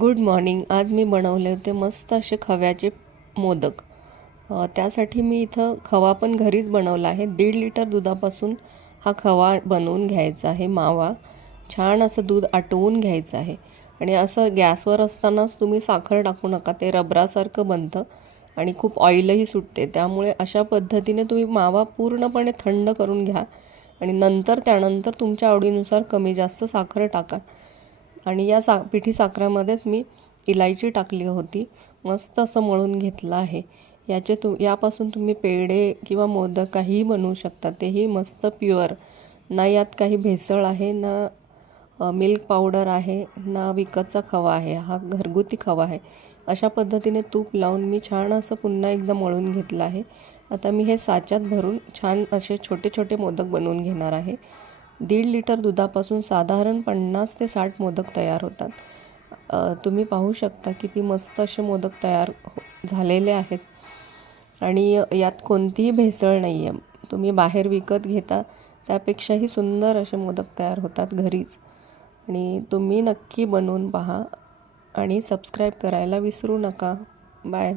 Good morning. आज मी बनवले होते मस्त असे खव्याचे मोदक. त्यासाठी मी इथं खवा पण घरीच बनवला आहे. 1.5 लिटर दुधापासून हा खवा बनवून घ्यायचा आहे. मावा छान असं दूध आटवून घ्यायचं आहे आणि असं गॅसवर असतानाच तुम्ही साखर टाकू नका, ते रबरासारखं बनतं आणि खूप ऑइलही सुटते. त्यामुळे अशा पद्धतीने तुम्ही मावा पूर्णपणे थंड करून घ्या आणि त्यानंतर तुमच्या आवडीनुसार कमी जास्त साखर टाका. आणि या पिठी साखरेमध्येच मी इलायची टाकली होती. मस्त असं मळून घेतलं आहे. यापासून तुम्ही पेढे किंवा मोदक काहीही बनवू शकता. तेही मस्त प्युअर, ना यात काही भेसळ आहे, ना मिल्क पावडर आहे, ना विकतचा खवा आहे. हा घरगुती खवा आहे. अशा पद्धतीने तूप लावून मी छान असं पुन्हा एकदा मळून घेतलं आहे. आता मी हे साच्यात भरून छान असे छोटे छोटे मोदक बनवून घेणार आहे. 1.5 लिटर दुधापासून साधारण 50 ते 60 मोदक तयार होतात. तुम्ही पाहू शकता किती मस्त असे मोदक तयार झालेले आहेत आणि यात कोणतीही भेसळ नाही आहे. तुम्ही बाहेर विकत घेता त्यापेक्षाही सुंदर असे मोदक तयार होतात घरीच. आणि तुम्ही नक्की बनवून पहा आणि सबस्क्राईब करायला विसरू नका. बाय.